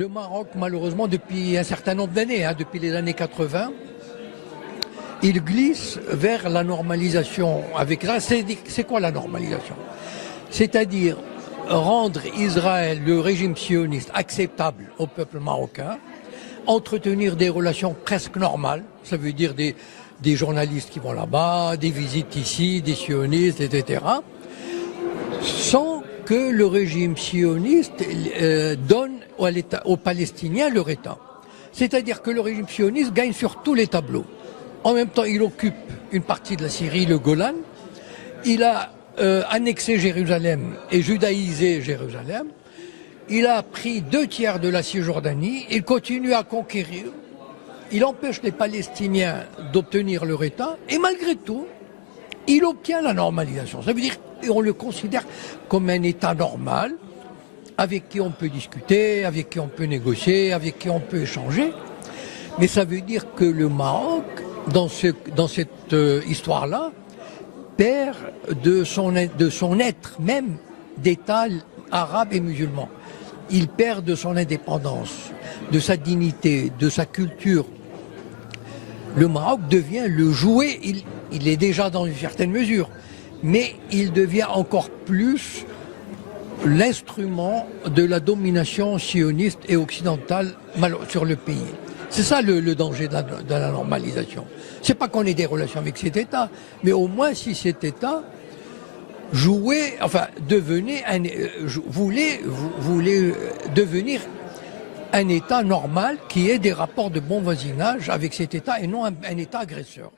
le Maroc, malheureusement, depuis un certain nombre d'années, depuis les années 80, il glisse vers la normalisation avec Israël. C'est quoi la normalisation? C'est-à-dire rendre Israël, le régime sioniste, acceptable au peuple marocain, entretenir des relations presque normales, ça veut dire des journalistes qui vont là-bas, des visites ici, des sionistes, etc., sans que le régime sioniste donne aux Palestiniens leur État. C'est-à-dire que le régime sioniste gagne sur tous les tableaux. En même temps, il occupe une partie de la Syrie, le Golan. Il a annexé Jérusalem et judaïsé Jérusalem. Il a pris 2/3 de la Cisjordanie. Il continue à conquérir. Il empêche les Palestiniens d'obtenir leur État. Et malgré tout, il obtient la normalisation. Ça veut dire qu'on le considère comme un État normal, avec qui on peut discuter, avec qui on peut négocier, avec qui on peut échanger. Mais ça veut dire que le Maroc, dans cette histoire-là, perd de son être même d'État arabe et musulman. Il perd de son indépendance, de sa dignité, de sa culture. Le Maroc devient le jouet, il est déjà dans une certaine mesure, mais il devient encore plus l'instrument de la domination sioniste et occidentale sur le pays. C'est ça le danger de la normalisation. C'est pas qu'on ait des relations avec cet État, mais au moins si cet État voulait devenir un État normal qui ait des rapports de bon voisinage avec cet État et non un État agresseur.